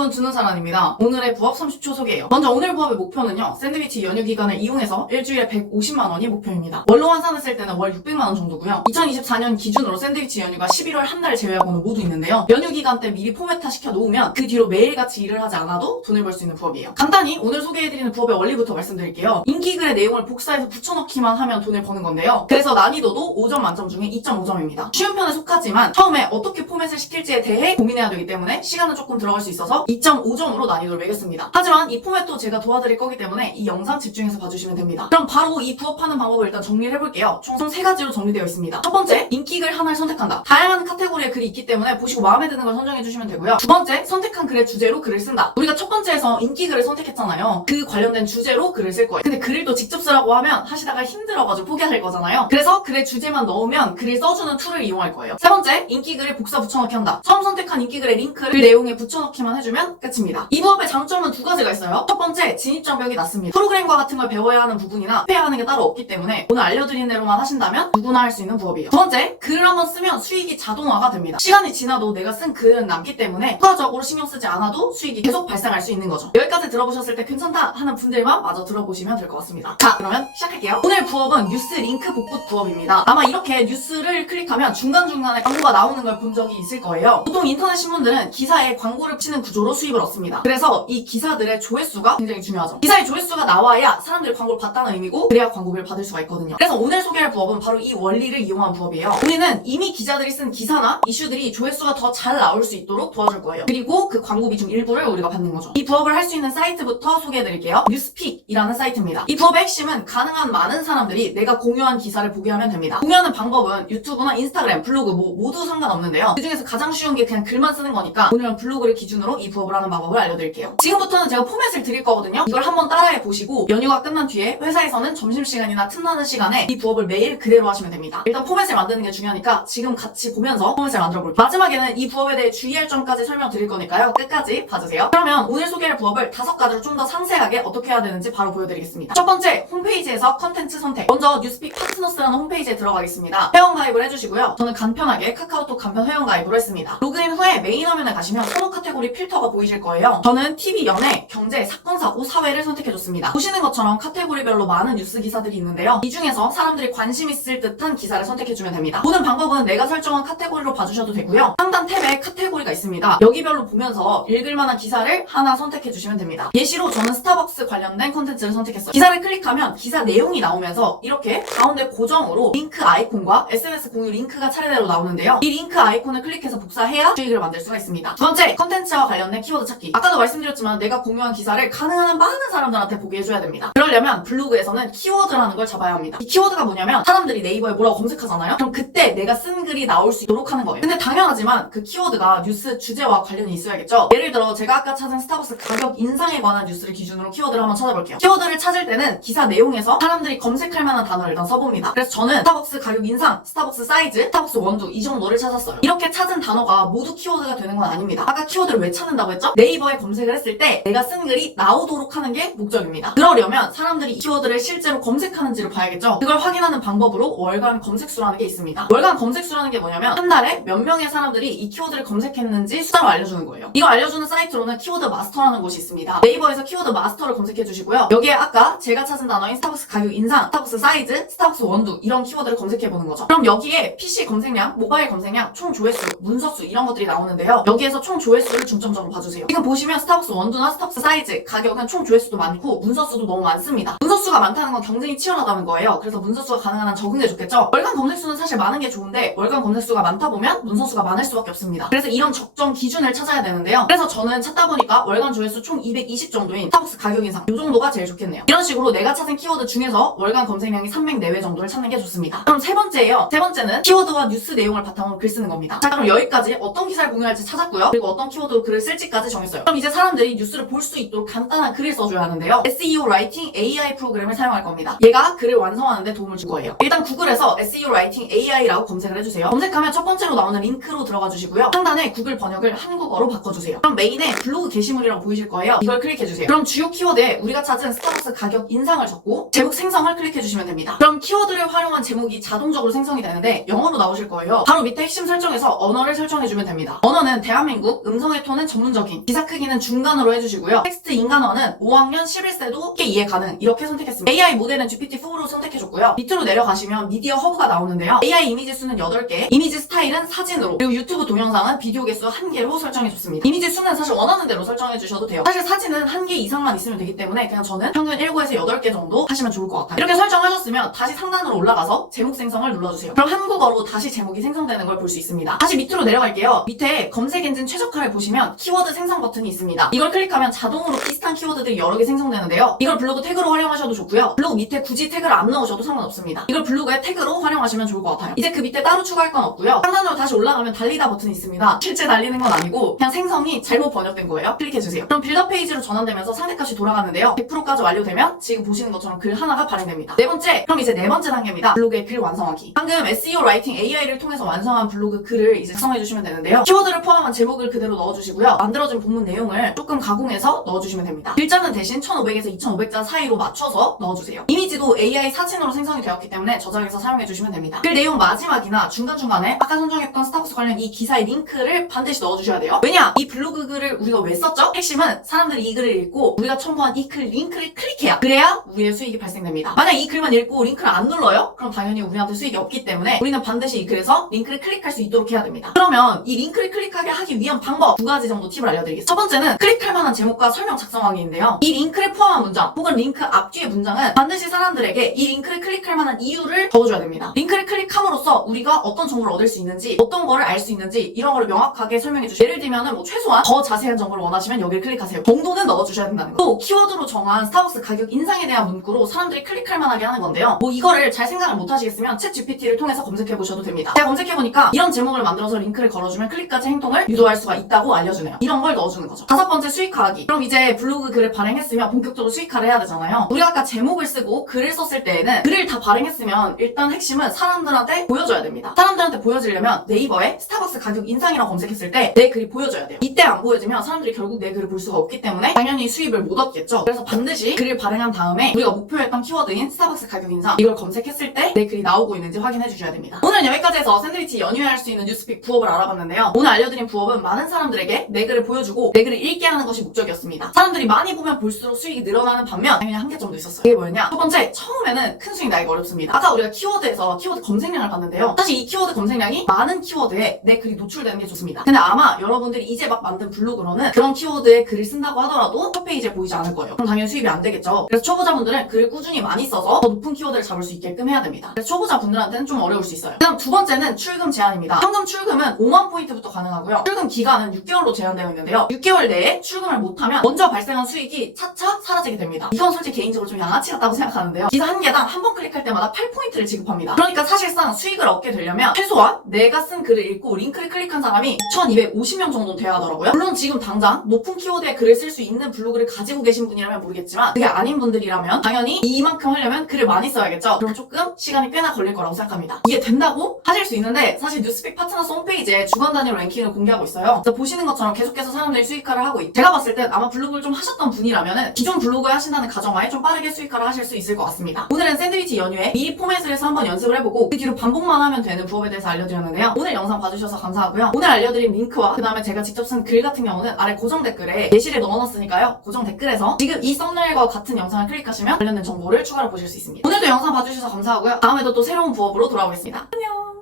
여러분, 준우사란입니다. 오늘의 부업 30초 소개예요. 먼저 오늘 부업의 목표는요, 샌드위치 연휴 기간을 이용해서 일주일에 150만원이 목표입니다. 월로 환산을 쓸 때는 월 600만원 정도고요. 2024년 기준으로 샌드위치 연휴가 11월 한 달 제외하고는 모두 있는데요. 연휴 기간 때 미리 포맷화 시켜 놓으면 그 뒤로 매일같이 일을 하지 않아도 돈을 벌 수 있는 부업이에요. 간단히 오늘 소개해드리는 부업의 원리부터 말씀드릴게요. 인기글의 내용을 복사해서 붙여넣기만 하면 돈을 버는 건데요. 그래서 난이도도 5점 만점 중에 2.5점입니다. 쉬운 편에 속하지만 처음에 어떻게 포맷을 시킬지에 대해 고민해야 되기 때문에 시간은 조금 들어갈 수 있어서 2.5점으로 난이도를 매겼습니다. 하지만 이 포맷도 제가 도와드릴 거기 때문에 이 영상 집중해서 봐주시면 됩니다. 그럼 바로 이 부업하는 방법을 일단 정리를 해볼게요. 총 3가지로 정리되어 있습니다. 첫 번째, 인기글 하나를 선택한다. 다양한 카테고리의 글이 있기 때문에 보시고 마음에 드는 걸 선정해주시면 되고요. 두 번째, 선택한 글의 주제로 글을 쓴다. 우리가 첫 번째에서 인기글을 선택했잖아요. 그 관련된 주제로 글을 쓸 거예요. 근데 글을 또 직접 쓰라고 하면 하시다가 힘들어가지고 포기하실 거잖아요. 그래서 글의 주제만 넣으면 글을 써주는 툴을 이용할 거예요. 세 번째, 인기글에 복사 붙여넣기 한다. 처음 선택한 인기글의 링크를 그 내용에 붙여넣기만 해주면 끝입니다. 이 부업의 장점은 2가지가 있어요. 첫 번째, 진입장벽이 낮습니다. 프로그램과 같은 걸 배워야 하는 부분이나 해야 하는 게 따로 없기 때문에 오늘 알려드린 대로만 하신다면 누구나 할 수 있는 부업이에요. 두 번째, 글을 한번 쓰면 수익이 자동화가 됩니다. 시간이 지나도 내가 쓴 글은 남기 때문에 추가적으로 신경 쓰지 않아도 수익이 계속 발생할 수 있는 거죠. 여기까지 들어보셨을 때 괜찮다 하는 분들만 마저 들어보시면 될 것 같습니다. 자, 그러면 시작할게요. 오늘 부업은 뉴스 링크 복붙 부업입니다. 아마 이렇게 뉴스를 클릭하면 중간중간에 광고가 나오는 걸 본 적이 있을 거예요. 보통 인터넷 신문들은 기사에 광고를 붙이는 구조로 수입을 얻습니다. 그래서 이 기사들의 조회수가 굉장히 중요하죠. 기사의 조회수가 나와야 사람들이 광고를 봤다는 의미고 그래야 광고비를 받을 수가 있거든요. 그래서 오늘 소개할 부업은 바로 이 원리를 이용한 부업이에요. 우리는 이미 기자들이 쓴 기사나 이슈들이 조회수가 더 잘 나올 수 있도록 도와줄 거예요. 그리고 그 광고비 중 일부를 우리가 받는 거죠. 이 부업을 할 수 있는 사이트부터 소개해드릴게요. 뉴스픽이라는 사이트입니다. 이 부업의 핵심은 가능한 많은 사람들이 내가 공유한 기사를 보게 하면 됩니다. 공유하는 방법은 유튜브나 인스타그램, 블로그 모두 상관없는데요. 그 중에서 가장 쉬운 게 그냥 글만 쓰는 거니까 오늘은 블로그를 기준으로 이 부업을 하는 방법을 알려드릴게요. 지금부터는 제가 포맷을 드릴 거거든요. 이걸 한번 따라해 보시고 연휴가 끝난 뒤에 회사에서는 점심시간이나 틈나는 시간에 이 부업을 매일 그대로 하시면 됩니다. 일단 포맷을 만드는 게 중요하니까 지금 같이 보면서 포맷을 만들어 볼게요. 마지막에는 이 부업에 대해 주의할 점까지 설명드릴 거니까요. 끝까지 봐주세요. 그러면 오늘 소개할 부업을 5가지로 좀 더 상세하게 어떻게 해야 되는지 바로 보여드리겠습니다. 첫 번째, 홈페이지에서 컨텐츠 선택. 먼저 뉴스픽 파트너스라는 홈페이지에 들어가겠습니다. 회원가입을 해주시고요. 저는 간편하게 카카오톡 간편 회원가입으로 했습니다. 로그인 후에 메인 화면에 가시면 선호 카테고리 필터가 보이실 거예요. 저는 TV, 연예, 경제, 사건, 사고, 사회를 선택해줬습니다. 보시는 것처럼 카테고리별로 많은 뉴스 기사들이 있는데요. 이 중에서 사람들이 관심 있을 듯한 기사를 선택해주면 됩니다. 보는 방법은 내가 설정한 카테고리로 봐주셔도 되고요. 상단 탭에 카테고리가 있습니다. 여기별로 보면서 읽을 만한 기사를 하나 선택해주시면 됩니다. 예시로 저는 스타벅스 관련된 컨텐츠를 선택했어요. 기사를 클릭하면 기사 내용이 나오면서 이렇게 가운데 고정으로 링크 아이콘과 SNS 공유 링크가 차례대로 나오는데요. 이 링크 아이콘을 클릭해서 복사해야 수익을 만들 수가 있습니다. 두 번째, 컨텐츠와 관련된 키워드 찾기. 아까도 말씀드렸지만 내가 공유한 기사를 가능한 한 많은 사람들한테 보게 해줘야 됩니다. 그러려면 블로그에서는 키워드라는 걸 잡아야 합니다. 이 키워드가 뭐냐면 사람들이 네이버에 뭐라고 검색하잖아요? 그럼 그때 내가 쓴 글이 나올 수 있도록 하는 거예요. 근데 당연하지만 그 키워드가 뉴스 주제와 관련이 있어야겠죠? 예를 들어 제가 아까 찾은 스타벅스 가격 인상에 관한 뉴스를 기준으로 키워드를 한번 찾아볼게요. 키워드를 찾을 때는 기사 내용에서 사람들이 검색할 만한 단어를 일단 써봅니다. 그래서 저는 스타벅스 가격 인상, 스타벅스 사이즈, 스타벅스 원두 이 정도를 찾았어요. 이렇게 찾은 단어가 모두 키워드가 되는 건 아닙니다. 아까 키워드를 왜 찾는다고 했죠? 네이버에 검색을 했을 때 내가 쓴 글이 나오도록 하는 게 목적입니다. 그러려면 사람들이 이 키워드를 실제로 검색하는지를 봐야겠죠? 그걸 확인하는 방법으로 월간 검색수라는 게 있습니다. 월간 검색수라는 게 뭐냐면 한 달에 몇 명의 사람들이 이 키워드를 검색했는지 숫자로 알려주는 거예요. 이거 알려주는 사이트로는 키워드 마스터라는 곳이 있습니다. 네이버에서 키워드 마스터를 검색해 주시고요. 여기에 아까 제가 찾은 단어인 스타벅스 가격 인상, 스타벅스 사이즈, 스타벅스 원두 이런 키워드를 검색해 보는 거죠. 그럼 여기에 PC 검색량, 모바일 검색량, 총 조회수, 문서수 이런 것들이 나오는데요. 여기에서 총 조회수를 중점적으로 봐주세요. 지금 보시면 스타벅스 원두나 스타벅스 사이즈 가격은 총 조회수도 많고 문서수도 너무 많습니다. 문서수가 많다는 건 경쟁이 치열하다는 거예요. 그래서 문서수가 가능한 한 적은 게 좋겠죠? 월간 검색수는 사실 많은 게 좋은데 월간 검색수가 많다 보면 문서수가 많을 수밖에 없습니다. 그래서 이런 적정 기준을 찾아야 되는데요. 그래서 저는 찾다 보니까 월간 조회수 총 220 정도인 스타벅스 가격 인상 이 정도가 제일 좋겠네요. 이런 식으로 내가 찾은 키워드 중에서 월간 검색량이 300 내외 정도를 찾는 게 좋습니다. 그럼 세 번째예요. 세 번째는 키워드와 뉴스 내용을 바탕으로 글 쓰는 겁니다. 자, 그럼 여기까지 어떤 기사를 공유할지 찾았고요. 그리고 어떤 키워드로 글을 쓸지까지 정했어요. 그럼 이제 사람들이 뉴스를 볼 수 있도록 간단한 글을 써줘야 하는데요. SEO 라이팅 AI 프로그램을 사용할 겁니다. 얘가 글을 완성하는데 도움을 줄 거예요. 일단 구글에서 SEO 라이팅 AI라고 검색을 해주세요. 검색하면 첫 번째로 나오는 링크로 들어가 주시고요. 상단에 구글 번역을 한국어로 바꿔주세요. 그럼 메인에 블로그 게시물이라고 보이실 거예요. 이걸 클릭해주세요. 그럼 주요 키워드에 우리가 찾은 스타벅스 가격 인상을 적고 제목 생성을 클릭해주시면 됩니다. 그럼 키워드를 활용한 제목이 자동적으로 생성이 되는데 영어로 나오실 거예요. 바로 밑에 핵심 설정에서 언어를 설정해주면 됩니다. 언어는 대한민국, 음성의 톤은 전문 기본적인, 기사 크기는 중간으로 해주시고요. 텍스트 인간어는 5학년 11세도 쉽게 이해 가능 이렇게 선택했습니다. AI 모델은 GPT-4로 선택해줬고요. 밑으로 내려가시면 미디어 허브가 나오는데요. AI 이미지 수는 8개, 이미지 스타일은 사진으로, 그리고 유튜브 동영상은 비디오 개수 1개로 설정해줬습니다. 이미지 수는 사실 원하는 대로 설정해주셔도 돼요. 사실 사진은 1개 이상만 있으면 되기 때문에 그냥 저는 평균 7에서 8개 정도 하시면 좋을 것 같아요. 이렇게 설정하셨으면 다시 상단으로 올라가서 제목 생성을 눌러주세요. 그럼 한국어로 다시 제목이 생성되는 걸 볼 수 있습니다. 다시 밑으로 내려갈게요. 밑에 검색 엔진 최적화를 보시면 키워드 생성 버튼이 있습니다. 이걸 클릭하면 자동으로 비슷한 키워드들이 여러 개 생성되는데요. 이걸 블로그 태그로 활용하셔도 좋고요. 블로그 밑에 굳이 태그를 안 넣으셔도 상관없습니다. 이걸 블로그의 태그로 활용하시면 좋을 것 같아요. 이제 그 밑에 따로 추가할 건 없고요. 상단으로 다시 올라가면 달리다 버튼이 있습니다. 실제 달리는 건 아니고 그냥 생성이 잘못 번역된 거예요. 클릭해주세요. 그럼 빌더 페이지로 전환되면서 상태값이 돌아가는데요. 100%까지 완료되면 지금 보시는 것처럼 글 하나가 발행됩니다. 네 번째, 그럼 이제 네 번째 단계입니다. 블로그의 글 완성하기. 방금 SEO 라이팅 AI를 통해서 완성한 블로그 글을 이제 작성해주시면 되는데요. 키워드를 포함한 제목을 그대로 넣어주시고요. 만들어진 본문 내용을 조금 가공해서 넣어주시면 됩니다. 글자는 대신 1500에서 2500자 사이로 맞춰서 넣어주세요. 이미지도 AI 사진으로 생성이 되었기 때문에 저장해서 사용해주시면 됩니다. 글 내용 마지막이나 중간중간에 아까 선정했던 스타벅스 관련 이 기사의 링크를 반드시 넣어주셔야 돼요. 왜냐? 이 블로그 글을 우리가 왜 썼죠? 핵심은 사람들이 이 글을 읽고 우리가 첨부한 이 글 링크를 클릭해야, 그래야 우리의 수익이 발생됩니다. 만약 이 글만 읽고 링크를 안 눌러요? 그럼 당연히 우리한테 수익이 없기 때문에 우리는 반드시 이 글에서 링크를 클릭할 수 있도록 해야 됩니다. 그러면 이 링크를 클릭하게 하기 위한 방법 2가지 정도 팁을 알려드리겠습니다. 첫 번째는 클릭할 만한 제목과 설명 작성하기인데요. 이 링크를 포함한 문장 혹은 링크 앞뒤의 문장은 반드시 사람들에게 이 링크를 클릭할 만한 이유를 적어줘야 됩니다. 링크를 클릭함으로써 우리가 어떤 정보를 얻을 수 있는지, 어떤 거를 알 수 있는지 이런 거를 명확하게 설명해 주세요. 예를 들면 뭐 최소한 더 자세한 정보를 원하시면 여기를 클릭하세요. 정도는 넣어주셔야 된다는 거. 또 키워드로 정한 스타벅스 가격 인상에 대한 문구로 사람들이 클릭할 만하게 하는 건데요. 뭐 이거를 잘 생각을 못 하시겠으면 챗 GPT를 통해서 검색해 보셔도 됩니다. 제가 검색해보니까 이런 제목을 만들어서 링크를 걸어주면 클릭까지 행동을 유도할 수가 있다고 알려주네요. 이런 걸 넣어주는 거죠. 5번째, 수익화하기. 그럼 이제 블로그 글을 발행했으면 본격적으로 수익화를 해야 되잖아요. 우리가 아까 제목을 쓰고 글을 썼을 때에는 글을 다 발행했으면 일단 핵심은 사람들한테 보여줘야 됩니다. 사람들한테 보여지려면 네이버에 스타벅스 가격 인상이라고 검색했을 때 내 글이 보여줘야 돼요. 이때 안 보여지면 사람들이 결국 내 글을 볼 수가 없기 때문에 당연히 수입을 못 얻겠죠. 그래서 반드시 글을 발행한 다음에 우리가 목표했던 키워드인 스타벅스 가격 인상, 이걸 검색했을 때 내 글이 나오고 있는지 확인해 주셔야 됩니다. 오늘 여기까지 해서 샌드위치 연유할 수 있는 뉴스픽 부업을 알아봤는데요. 오늘 알려드린 부업은 많은 사람들에게 내 글을 보여주고 내 글을 읽게 하는 것이 목적이었습니다. 사람들이 많이 보면 볼수록 수익이 늘어나는 반면 당연히 한계점도 있었어요. 이게 뭐였냐? 첫 번째, 처음에는 큰 수익 나기가 어렵습니다. 아까 우리가 키워드에서 키워드 검색량을 봤는데요. 사실 이 키워드 검색량이 많은 키워드에 내 글이 노출되는 게 좋습니다. 근데 아마 여러분들이 이제 막 만든 블로그로는 그런 키워드에 글을 쓴다고 하더라도 첫 페이지에 보이지 않을 거예요. 그럼 당연히 수입이 안 되겠죠. 그래서 초보자분들은 글을 꾸준히 많이 써서 더 높은 키워드를 잡을 수 있게끔 해야 됩니다. 그래서 초보자분들한테는 좀 어려울 수 있어요. 그다음 두 번째는 출금 제한입니다. 현금 출금은 5만 포인트부터 가능하고요. 출금 기간은 6개월로 제한되어 있는데요. 6개월 내에 출금을 못하면 먼저 발생한 수익이 차차 사라지게 됩니다. 이건 솔직히 개인적으로 좀 양아치 같다고 생각하는데요. 기사 한 개당 한 번 클릭할 때마다 8포인트를 지급합니다. 그러니까 사실상 수익을 얻게 되려면 최소한 내가 쓴 글을 읽고 링크를 클릭한 사람이 6,250명 정도 돼야 하더라고요. 물론 지금 당장 높은 키워드에 글을 쓸 수 있는 블로그를 가지고 계신 분이라면 모르겠지만 그게 아닌 분들이라면 당연히 이만큼 하려면 글을 많이 써야겠죠. 그럼 조금 시간이 꽤나 걸릴 거라고 생각합니다. 이게 된다고 하실 수 있는데 사실 뉴스픽 파트너스 홈페이지에 주간 단위로 랭킹을 공개하고 있어요. 그래서 보시는 것처럼 계속해서 사람들이 수익화를 하고 있죠. 제가 봤을 땐 아마 블로그를 좀 하셨던 분이라면 기존 블로그에 하신다는 가정하에 좀 빠르게 수익화를 하실 수 있을 것 같습니다. 오늘은 샌드위치 연유에 미리 포맷을 해서 한번 연습을 해보고 그 뒤로 반복만 하면 되는 부업에 대해서 알려드렸는데요. 오늘 영상 봐주셔서 감사하고요. 오늘 알려드린 링크와 그 다음에 제가 직접 쓴 글 같은 경우는 아래 고정 댓글에 예시를 넣어놨으니까요. 고정 댓글에서 지금 이 썸네일과 같은 영상을 클릭하시면 관련된 정보를 추가로 보실 수 있습니다. 오늘도 영상 봐주셔서 감사하고요. 다음에도 또 새로운 부업으로 돌아오겠습니다. 안녕.